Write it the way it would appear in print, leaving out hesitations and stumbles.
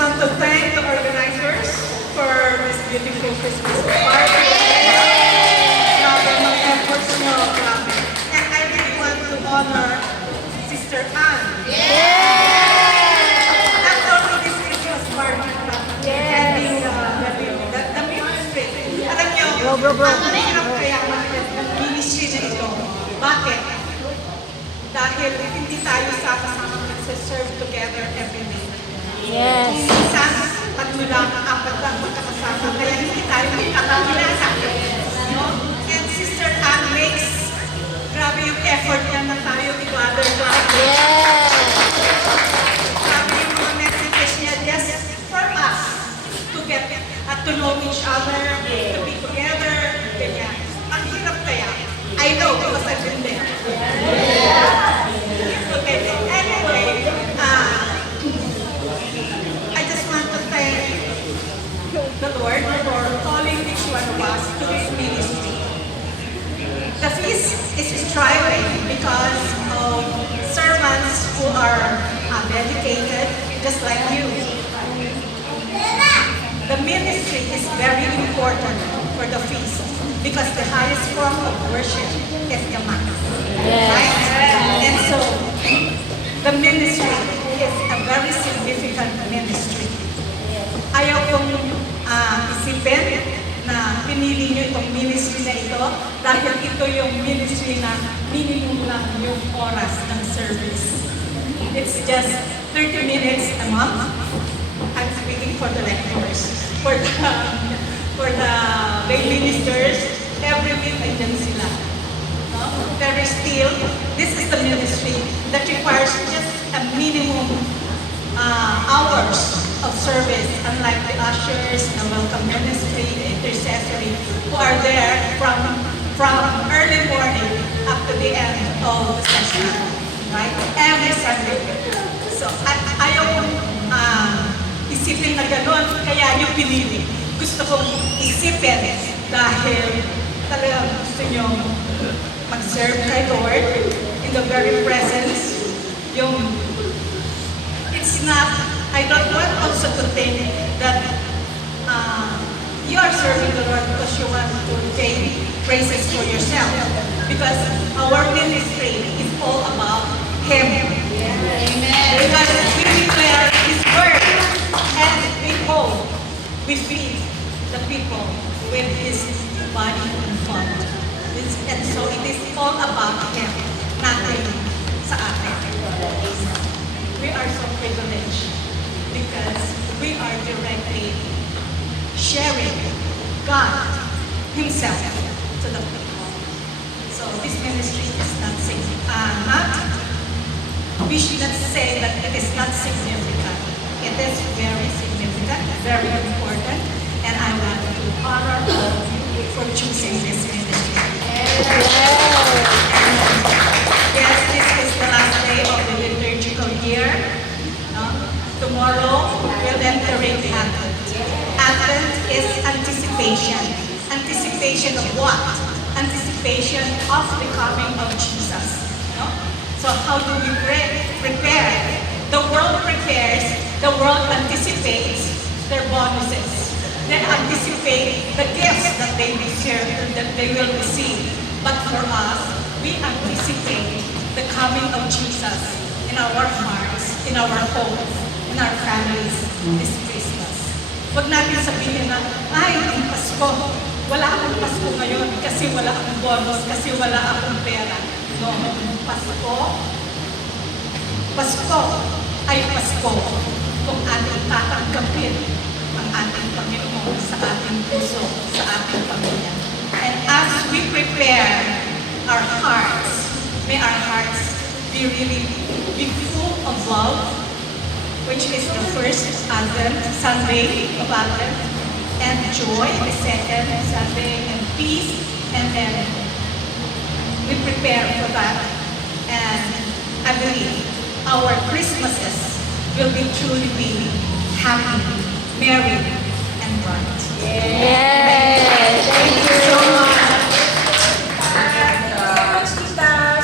want to thank the organizers for this beautiful Christmas party. Grabe, mga efforts nyo, grabe. And I really want to honor Sister Anne. Not only this Christmas party, but having the ministry. Alam nyo, ang hirap kaya ng ministry na ito. Bakit? Dahil hindi tayo sama-sama nagsiserve together every day. Yes. Minsan, tatlo lang, apat lang magkakasama, kaya hindi tayo magkakakilala. No? And Sister Anne makes, grabe yung effort niya na tayo i-gather. Yes. Grabe yung mga messages niya just for us to get to know each other, to be together, ganyan. Ang hirap kaya. I know, because I've been there. Okay, anyway, I just want to thank the Lord for calling each one of us to this ministry. The feast is striving because of servants who are dedicated, just like you. The ministry is very important for the feast because the highest form of worship is the Mass. Right? And so, the ministry is a very significant ministry. Ayaw kong isipin na pinili nyo itong ministry na ito dahil ito yung ministry na minimum lang yung oras ng service. It's just 30 minutes a month. I'm speaking for the lecturers. For the lay ministers, every week ay dyan sila. No? Pero still, this is the ministry that requires just a minimum hours of service, unlike the ushers, the welcome ministry, the intercessory, who are there from early morning up to the end of the session, right? Every Sunday. So, ayaw isipin na gano'n, kaya yung pinili. Gusto kong isipin dahil talagang gusto nyo mag-serve kay Lord in the very presence. It's not, I don't want also to think that you are serving the Lord because you want to gain praises for yourself. Because our ministry is all about Him. Amen. Because we declare His word and we hold, we feed the people with His body and blood. And so it is all about Him, nothing sa atin. We are so privileged because we are directly sharing God Himself to the people. So this ministry is not we should not say that it is not significant. It is very significant, very important, and I want to honor all of you for choosing this ministry. Yes, this is the last day of the liturgical year. Tomorrow, we'll enter Advent. Advent is anticipation. Anticipation of what? Anticipation of the coming of Jesus. No? So how do we prepare? The world prepares, the world anticipates their bonuses. They anticipate the gifts that they will receive. But for us, we anticipate the coming of Jesus in our hearts, in our homes, in our families this Christmas. Huwag natin sabihin na, ay, ang Pasko, wala akong Pasko ngayon kasi wala akong bonus, kasi wala akong pera. No, Pasko ay Pasko kung ating tatanggapin ang ating Panginoon sa ating puso, sa ating pamilya. And as we prepare our hearts, may our hearts be full of love, which is the first Advent, Sunday of Advent, and joy, the second Sunday, and peace, and then we prepare for that. And I believe our Christmases will truly be happy, merry, and bright. Yeah.